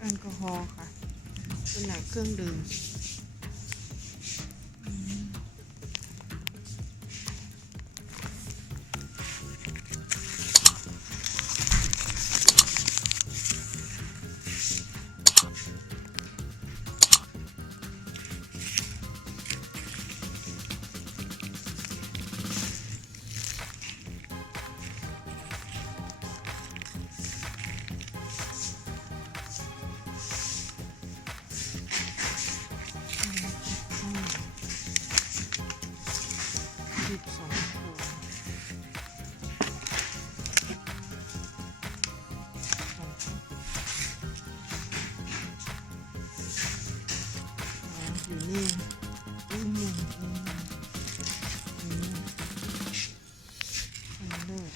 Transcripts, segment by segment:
แอลกอฮอล์ค่ะเป็นไหนเครื่องดื่ม สิบสองคนสอยู่นี่อืมอืมอืมอันเลิศ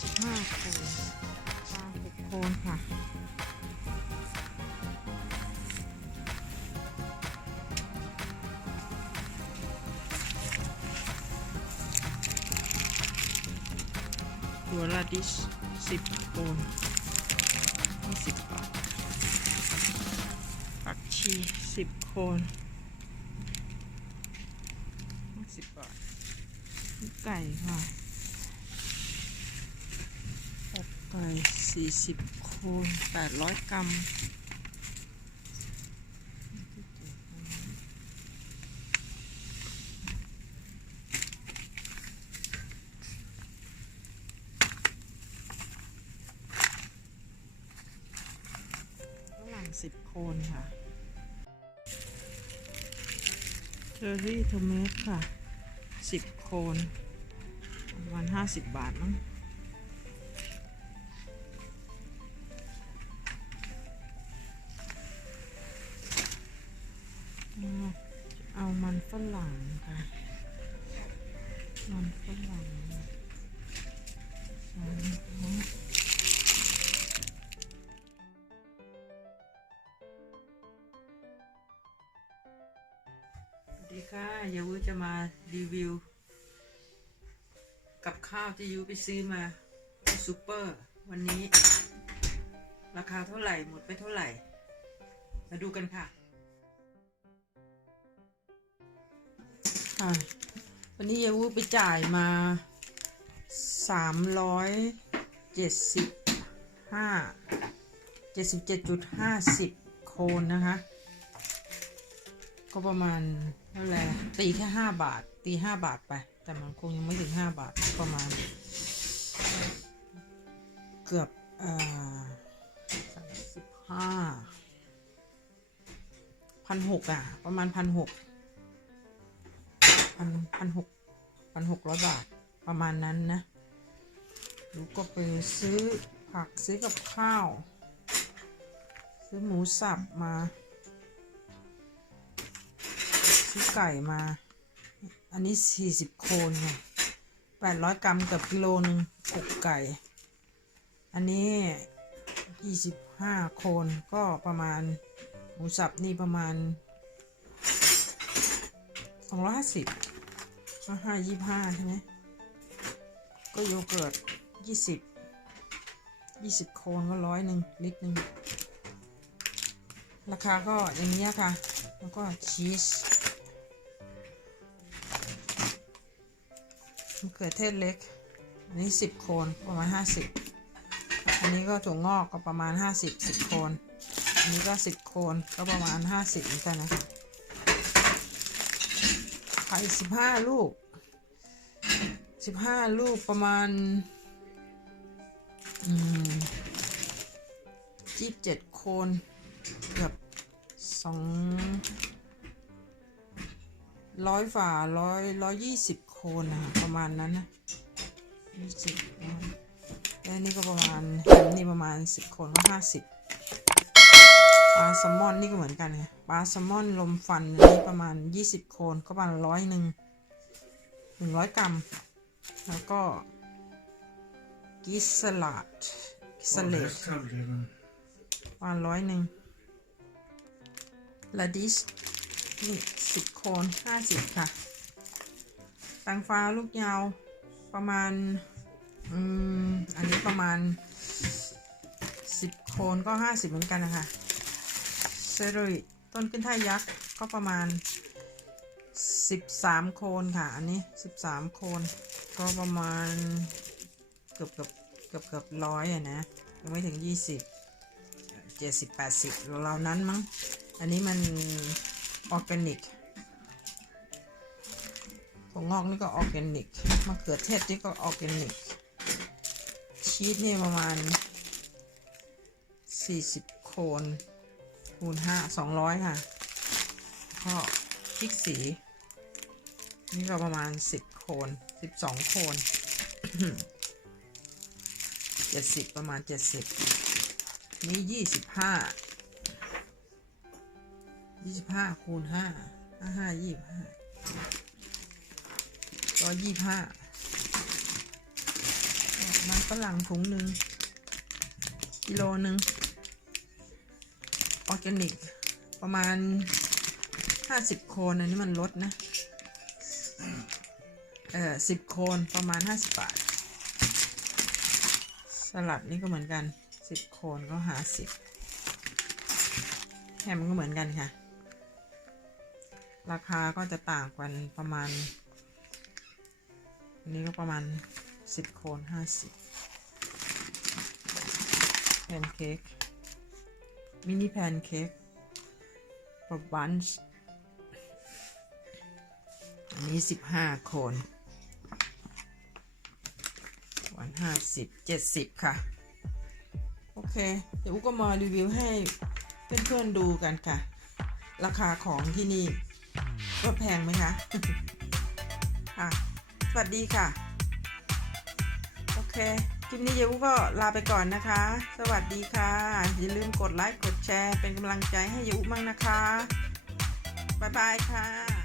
สิบห้าคนปลาหกคนค่ะ หัวลาดิชสิบโอนยี่สิบบาทผักชีสิบโคนห้าสิบบาทนี่ไก่ค่ะอกไก่สี่สิบโคนแปดร้อยกรัมฝรั่ง สิบโคนค่ะเชอร์รี่โทเมสค่ะสิบโคนประมาณห้าสิบบาทมั้งเอาเอามันฝรั่งค่ะ มันฝรั่งสอง ดีค่ะยาวุจะมารีวิว กับข้าวที่ยูไปซื้อมาซูเปอร์ วันนี้ ราคาเท่าไหร่หมดไปเท่าไหร่ มาดูกันค่ะะวันนี้ยาวูไปจ่ายมาสามร้อยเจ็ดสิบห้าเจ็ดสิบเจ็ดจุดห้าสิบโคนนะคะ ก็ประมาณเท่าไหร่ตีแค่ห้าบาท ตีห้าบาทไป แต่มันคงยังไม่ถึงห้าบาทประมาณ เกือบเอ่อสามสิบห้าพันหกอะ ประมาณพันหกพันพันหกพันหกร้อยบาทประมาณนั้นนะลูกก็ไปซื้อผักซื้อกับข้าว ซื้อหมูสับมา ซื้อไก่มา อันนี้สี่สิบโคนค่ะแปดร้อยกรัมกับกิโลนึงอกไก่ อันนี้ยี่สิบห้าโคนก็ประมาณหมูสับนี่ประมาณสองร้อยห้าสิบห้ายี่ห้าใช่ไหมก็โยเกิร์ตยี่สิบยี่สิบโคนก็ร้อยหนึ่งลิตรหนึ่งราคาก็อย่างนี้ค่ะ แล้วก็ชีส มะเขือเทศเล็ก อันนี้สิบโคนประมาณห้าสิบอันนี้ก็ถั่วงอกก็ประมาณห้าสิบสิบโคน อันนี้ก็สิบโคนก็ประมาณห้าสิบเหมือนกันนะคะไข่สิบห้าลูกสิบห้าลูกประมาณอืมยี่สิบเจ็ดโคนเกือบสองร้อยฝ่าร้อยร้อยยี่สิบ คนนะคะประมาณนั้นนะยี่สิบแล้วนี่ก็ประมาณนี่ประมาณสิบคนก็ห้าสิบปลาแซลมอนนี่ก็เหมือนกันไงปลาแซลมอนลมฟันนี่ประมาณยี่สิบโคนก็ประมาณร้อยหนึ่งหนึ่งร้อยกรัม แล้วก็กิสลาดกิสเลดประมาณร้อยหนึ่งลาดิสนี่สิบโคนห้าสิบค่ะ ตังฟ้าลูกยาวประมาณอืมอันนี้ประมาณ10โคนก็50เหมือนกันนะคะเซรุยต้นขึ้นท่ายักษ์ก็ประมาณ13โคนค่ะ อันนี้13โคนก็ประมาณเกือบเกือบเกือบเกือบร้อยอะนะยังไม่ถึง20 70 80เจ็ดสิบแปดสิบเรานั้นมั้ง อันนี้มันออร์แกนิก วงอกนี่ก็ออร์แกนิกมะเขือเทศนี่ก็ออร์แกนิก ชีสนี่ประมาณ 40 โคนคูณ5 200 ค่ะก็พริกสี นี่ก็ประมาณ 10 โคน 12 โคน 70 ประมาณ 70 นี่ 25 25คูณ5 55 25 ก็25มันฝรั่งถุงหนึ่งกิโลหนึ่งออร์แกนิก ประมาณ50โคนอันนี้มันลดนะ เออ10โคนประมาณ50บบาท สลัดนี่ก็เหมือนกัน10โคนก็หา10แฮมก็เหมือนกันค่ะ ราคาก็จะต่างกันประมาณ นนี้ก็ประมาณ10โคน50แพนเค้กมินิแพนเค้กกับบันช์อันนี้15โคนวัน50 70ค่ะ โอเค เดี๋ยวอุ๊กก็มารีวิวให้เพื่อนๆดูกันค่ะ ราคาของที่นี่ว่าแพงไหมคะค่ะ สวัสดีค่ะ โอเค คลิปนี้เยวุก็ลาไปก่อนนะคะ สวัสดีค่ะ อย่าลืมกดไลค์ กดแชร์ เป็นกำลังใจให้เยวุมั่งนะคะ บ๊ายบายค่ะ